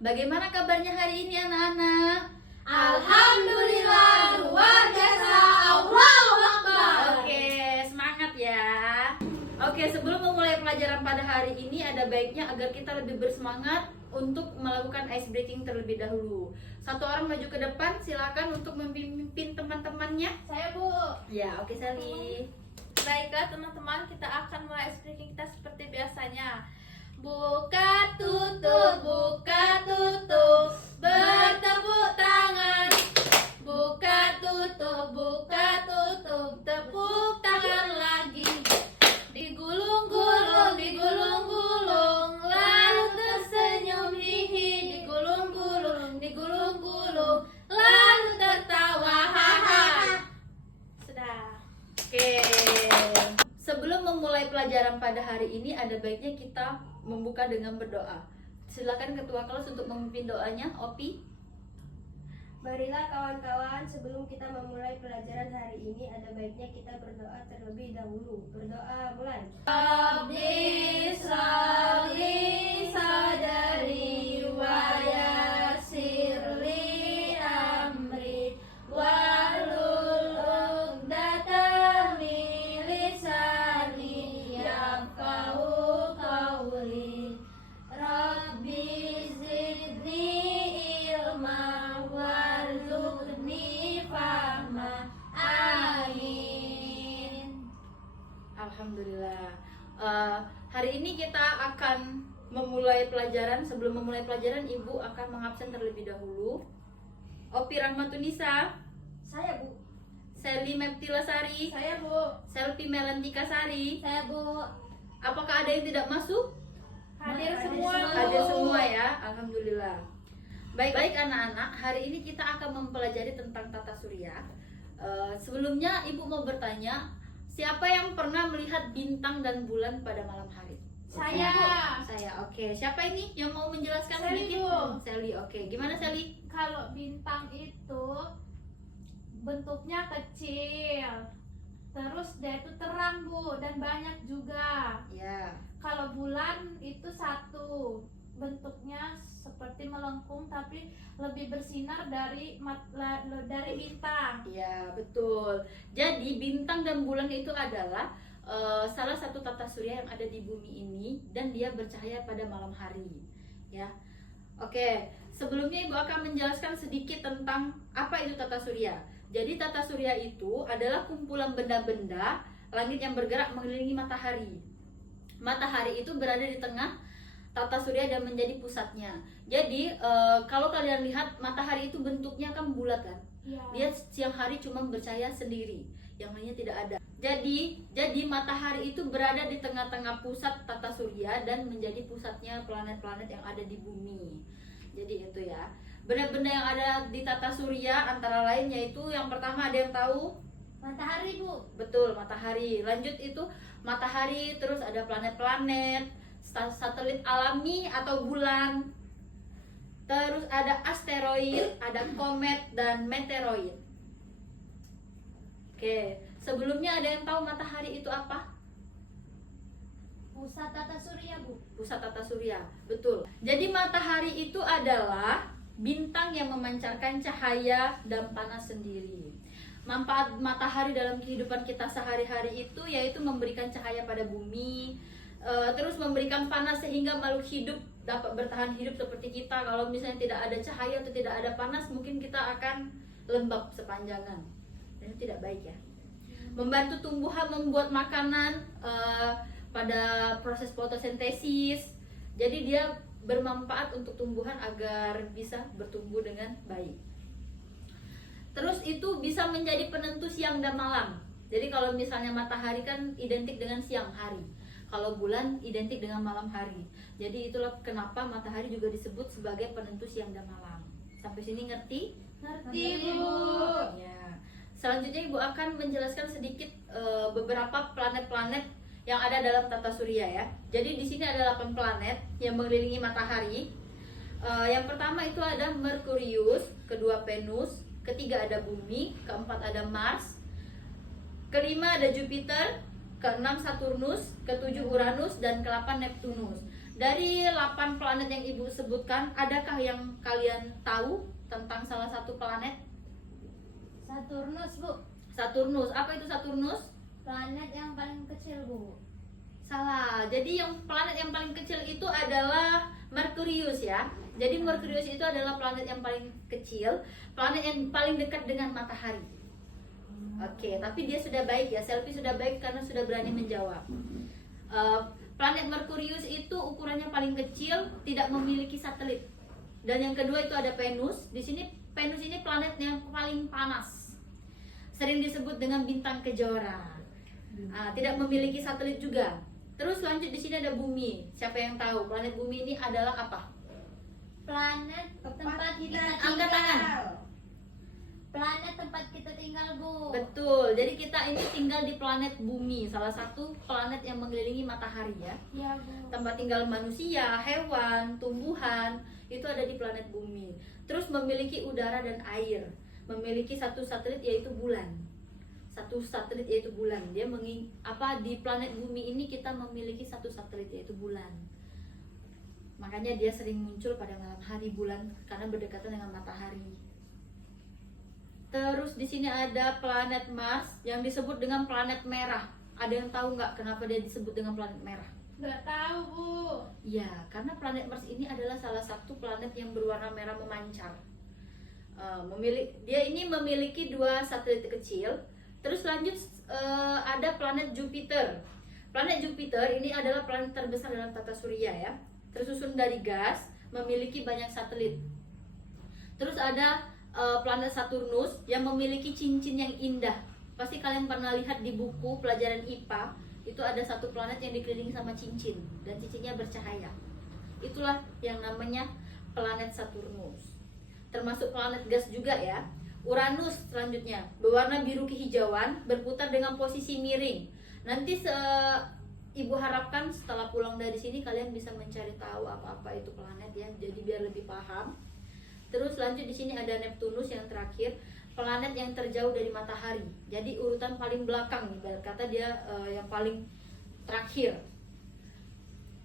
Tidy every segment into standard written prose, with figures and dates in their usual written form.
Bagaimana kabarnya hari ini anak-anak? Alhamdulillah, luar biasa. Allahu Akbar. Oke, semangat ya. Oke, sebelum memulai pelajaran pada hari ini ada baiknya agar kita lebih bersemangat untuk melakukan ice breaking terlebih dahulu. Satu orang maju ke depan, silakan untuk memimpin teman-temannya. Saya Bu. Ya, oke Sally. Baiklah teman-teman, kita akan mulai ice breaking kita seperti biasanya. Buka tutup, bertepuk tangan. Buka tutup, tepuk tangan lagi. Digulung-gulung, lalu tersenyum hihi. Digulung-gulung, lalu tertawa haha. Sudah. Oke. Sebelum memulai pelajaran pada hari ini ada baiknya kita membuka dengan berdoa. Silakan ketua kelas untuk memimpin doanya, Opi. Marilah kawan-kawan, sebelum kita memulai pelajaran hari ini ada baiknya kita berdoa terlebih dahulu. Berdoa mulai. Rabbi sholli sadri wa yassir li amri wahlul 'uqdatam min lisani yafqahu qawli. Rabbi zidni ilma warzuqni fahma. Amin. Alhamdulillah. Hari ini kita akan memulai pelajaran. Sebelum memulai pelajaran, Ibu akan mengabsen terlebih dahulu. Opi Rahmatunisa, Saya Bu. Sally Meptilasari, Saya Bu. Selvi Melantika Sari. Saya Bu. Apakah ada yang tidak masuk? Hadir Hadir semua. semua. Ada semua ya, alhamdulillah. Baik anak-anak, hari ini kita akan mempelajari tentang tata surya. Sebelumnya Ibu mau bertanya, siapa yang pernah melihat bintang dan bulan pada malam hari? Saya. Saya, oke. Siapa ini yang mau menjelaskan Sally, sedikit? Bu. Sally, oke. Gimana Sally? Kalau bintang itu bentuknya kecil, terus dia itu terang Bu, dan banyak juga. Ya, Kalau bulan itu satu, bentuknya seperti melengkung tapi lebih bersinar dari bintang. ya betul. Jadi bintang dan bulan itu adalah salah satu tata surya yang ada di bumi ini dan dia bercahaya pada malam hari. Ya, oke. Sebelumnya Ibu akan menjelaskan sedikit tentang apa itu tata surya. Jadi tata surya itu adalah kumpulan benda-benda langit yang bergerak mengelilingi matahari. Matahari itu berada di tengah tata surya dan menjadi pusatnya. Jadi kalau kalian lihat matahari itu bentuknya kan bulat kan. Ya. Dia siang hari cuma bercahaya sendiri, yang lainnya tidak ada. Jadi matahari itu berada di tengah-tengah pusat tata surya dan menjadi pusatnya planet-planet yang ada di bumi. Jadi itu ya. Benda-benda yang ada di tata surya antara lain yaitu yang pertama ada yang tahu? Matahari Bu. Betul, matahari. Lanjut itu matahari, terus ada planet-planet, satelit alami atau bulan. Terus ada asteroid, ada komet dan meteoroid. Oke, sebelumnya ada yang tahu matahari itu apa? Pusat tata surya Bu. Pusat tata surya, betul. Jadi matahari itu adalah bintang yang memancarkan cahaya dan panas sendiri. Manfaat matahari dalam kehidupan kita sehari-hari itu yaitu memberikan cahaya pada bumi, terus memberikan panas sehingga makhluk hidup dapat bertahan hidup seperti kita. Kalau misalnya tidak ada cahaya atau tidak ada panas, mungkin kita akan lembab sepanjangan. Dan itu tidak baik ya. Membantu tumbuhan membuat makanan pada proses fotosintesis. Jadi dia bermanfaat untuk tumbuhan agar bisa bertumbuh dengan baik. Terus itu bisa menjadi penentu siang dan malam. Jadi kalau misalnya matahari kan identik dengan siang hari, kalau bulan identik dengan malam hari. Jadi itulah kenapa matahari juga disebut sebagai penentu siang dan malam. Sampai sini ngerti? Ngerti Bu. Ya. Selanjutnya Ibu akan menjelaskan sedikit beberapa planet-planet yang ada dalam tata surya ya. Jadi di sini ada 8 planet yang mengelilingi matahari. Yang pertama itu ada Merkurius, kedua Venus, ketiga ada Bumi, keempat ada Mars, kelima ada Jupiter, keenam Saturnus, ketujuh Uranus, dan ke-8 Neptunus. Dari 8 planet yang Ibu sebutkan, adakah yang kalian tahu tentang salah satu planet? Saturnus, Bu. Saturnus. Apa itu Saturnus? Planet yang paling kecil, Bu. Salah. Jadi yang planet yang paling kecil itu adalah Merkurius ya. Jadi Merkurius itu adalah planet yang paling kecil, planet yang paling dekat dengan matahari. Oke, tapi dia sudah baik ya. Selfie sudah baik karena sudah berani menjawab. Planet Merkurius itu ukurannya paling kecil, tidak memiliki satelit. Dan yang kedua itu ada Venus. Di sini Venus ini planet yang paling panas. Sering disebut dengan bintang kejora. Tidak memiliki satelit juga. Terus lanjut di sini ada Bumi. Siapa yang tahu planet Bumi ini adalah apa? Planet tempat kita Angkat tangan. tinggal. Planet tempat kita tinggal, Bu. Betul. Jadi kita ini tinggal di planet Bumi, salah satu planet yang mengelilingi matahari ya. Iya, Bu. Tempat tinggal manusia, hewan, tumbuhan itu ada di planet Bumi. Terus memiliki udara dan air. Memiliki satu satelit yaitu bulan. Satu satelit yaitu bulan. Dia di planet Bumi ini kita memiliki satu satelit yaitu bulan. Makanya dia sering muncul pada malam hari bulan karena berdekatan dengan matahari. Terus di sini ada planet Mars yang disebut dengan planet merah. Ada yang tahu nggak kenapa dia disebut dengan planet merah? Nggak tahu, Bu. Ya, karena planet Mars ini adalah salah satu planet yang berwarna merah memancar. Dia ini memiliki 2 satelit kecil. Terus lanjut ada planet Jupiter. Planet Jupiter ini adalah planet terbesar dalam tata surya ya. Tersusun dari gas, memiliki banyak satelit. Terus ada planet Saturnus yang memiliki cincin yang indah. Pasti kalian pernah lihat di buku pelajaran IPA, itu ada satu planet yang dikelilingi sama cincin dan cincinnya bercahaya. Itulah yang namanya planet Saturnus. Termasuk planet gas juga ya. Uranus selanjutnya berwarna biru kehijauan, berputar dengan posisi miring. Nanti Ibu harapkan setelah pulang dari sini kalian bisa mencari tahu apa-apa itu planet ya. Jadi biar lebih paham. Terus lanjut di sini ada Neptunus yang terakhir, planet yang terjauh dari matahari. Jadi urutan paling belakang, kata dia yang paling terakhir.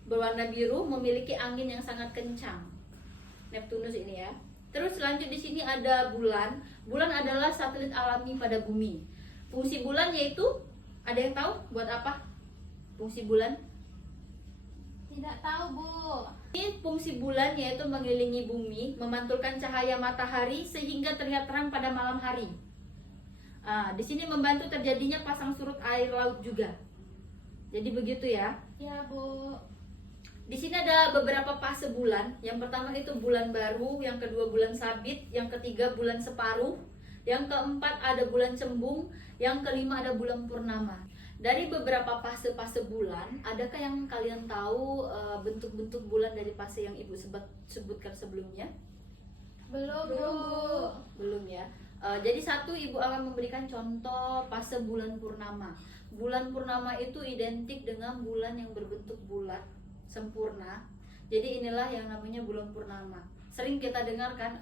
Berwarna biru, memiliki angin yang sangat kencang. Neptunus ini ya. Terus lanjut di sini ada bulan. Bulan adalah satelit alami pada bumi. Fungsi bulan yaitu, ada yang tahu buat apa? Fungsi bulan? Tidak tahu, Bu. Ini fungsi bulan yaitu mengelilingi bumi, memantulkan cahaya matahari sehingga terlihat terang pada malam hari. Di sini membantu terjadinya pasang surut air laut juga. Jadi begitu ya. Ya, Bu. Di sini ada beberapa fase bulan. Yang pertama itu bulan baru, yang kedua bulan sabit, yang ketiga bulan separuh, yang keempat ada bulan cembung, yang kelima ada bulan purnama. Dari beberapa fase-fase bulan, adakah yang kalian tahu bentuk-bentuk bulan dari fase yang Ibu sebutkan sebelumnya? Belum, Bu. Belum ya. Jadi satu, Ibu akan memberikan contoh fase bulan purnama. Bulan purnama itu identik dengan bulan yang berbentuk bulat, sempurna. Jadi inilah yang namanya bulan purnama. Sering kita dengarkan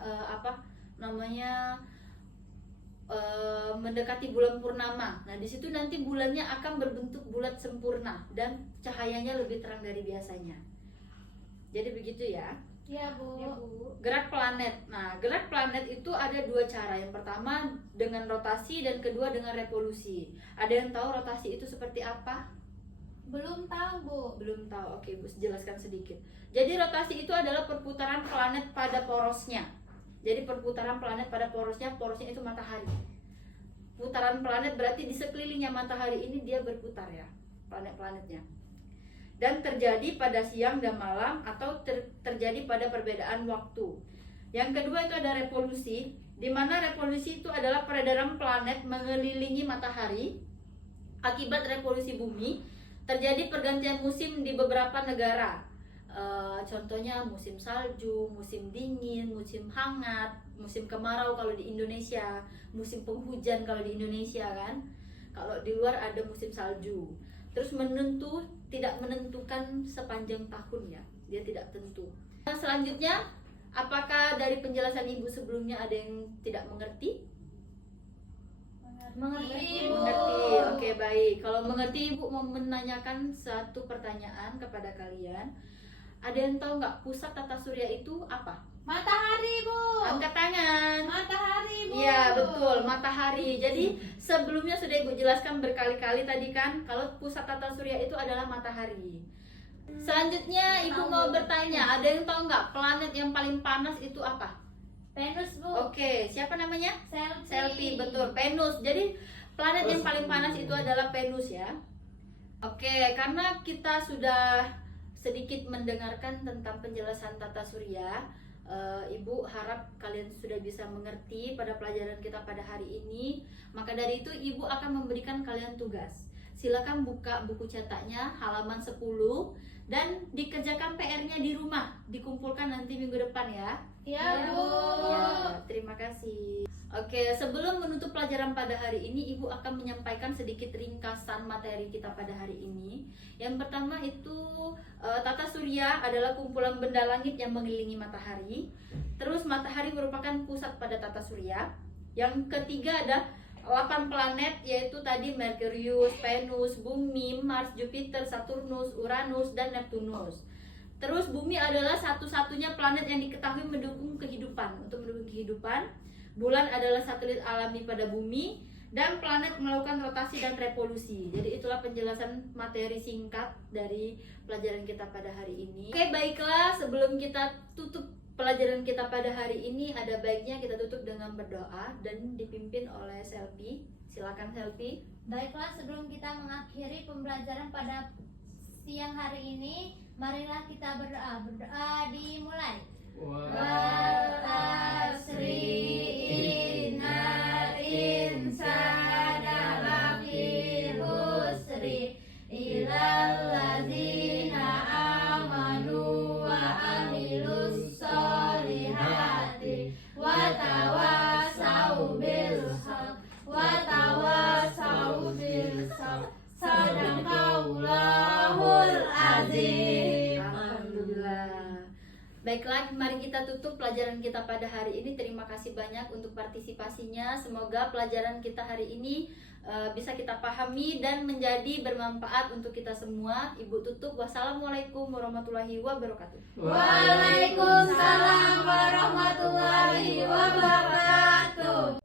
mendekati bulan purnama. Nah, di situ nanti bulannya akan berbentuk bulat sempurna dan cahayanya lebih terang dari biasanya. Jadi begitu ya. Ya, Bu. Gerak planet. Nah, gerak planet itu ada 2 cara. Yang pertama dengan rotasi dan kedua dengan revolusi. Ada yang tahu rotasi itu seperti apa? Belum tahu, Bu. Belum tahu. Oke, Bu, jelaskan sedikit. Jadi rotasi itu adalah perputaran planet pada porosnya. Jadi perputaran planet pada porosnya itu matahari. Putaran planet berarti di sekelilingnya matahari ini dia berputar ya, planet-planetnya. Dan terjadi pada siang dan malam atau terjadi pada perbedaan waktu. Yang kedua itu ada revolusi, di mana revolusi itu adalah peredaran planet mengelilingi matahari. Akibat revolusi bumi, terjadi pergantian musim di beberapa negara. Contohnya musim salju, musim dingin, musim hangat, musim kemarau kalau di Indonesia, musim penghujan kalau di Indonesia kan. Kalau di luar ada musim salju. Terus tidak menentukan sepanjang tahun ya, dia tidak tentu. Selanjutnya, apakah dari penjelasan Ibu sebelumnya ada yang tidak mengerti? Mengerti, Bu. Mengerti, oke baik. Kalau mengerti, Ibu mau menanyakan satu pertanyaan kepada kalian. Ada yang tahu nggak pusat tata surya itu apa? Matahari, Bu. Angkat tangan. Matahari, Bu. Iya betul, matahari. Jadi sebelumnya sudah Ibu jelaskan berkali-kali tadi kan, kalau pusat tata surya itu adalah matahari. Selanjutnya Ibu mau bertanya, ada yang tahu nggak planet yang paling panas itu apa? Venus, Bu. Oke, siapa namanya? Selfie. Selfie, betul, Venus. Jadi planet yang paling panas itu adalah Venus ya. Oke, karena kita sudah sedikit mendengarkan tentang penjelasan tata surya, Ibu harap kalian sudah bisa mengerti pada pelajaran kita pada hari ini. Maka dari itu Ibu akan memberikan kalian tugas. Silakan buka buku cetaknya halaman 10 dan dikerjakan PR-nya di rumah, dikumpulkan nanti minggu depan ya. Ya, Bu. Ya, terima kasih. Oke, sebelum menutup pelajaran pada hari ini, Ibu akan menyampaikan sedikit ringkasan materi kita pada hari ini. Yang pertama itu tata surya adalah kumpulan benda langit yang mengelilingi matahari. Terus matahari merupakan pusat pada tata surya. Yang ketiga ada 8 planet, yaitu tadi Merkurius, Venus, Bumi, Mars, Jupiter, Saturnus, Uranus, dan Neptunus. Terus bumi adalah satu-satunya planet yang diketahui mendukung kehidupan. Untuk mendukung kehidupan, bulan adalah satelit alami pada bumi, dan planet melakukan rotasi dan revolusi. Jadi itulah penjelasan materi singkat dari pelajaran kita pada hari ini. Oke, baiklah, sebelum kita tutup pelajaran kita pada hari ini, ada baiknya kita tutup dengan berdoa dan dipimpin oleh Selfie. Silakan Selfie. Baiklah, sebelum kita mengakhiri pembelajaran pada siang hari ini, marilah kita berdoa. Berdoa dimulai. Wal asri innal insana lafi khusri illal ladzina amanu wa amilus solihati wa tawasau bil haq wa tawasau bil sabr. Sadaqallahul azim. Alhamdulillah. Baiklah, mari kita tutup pelajaran kita pada hari ini. Terima kasih banyak untuk partisipasinya. Semoga pelajaran kita hari ini bisa kita pahami dan menjadi bermanfaat untuk kita semua. Ibu tutup. Wassalamualaikum warahmatullahi wabarakatuh. Waalaikumsalam warahmatullahi wabarakatuh.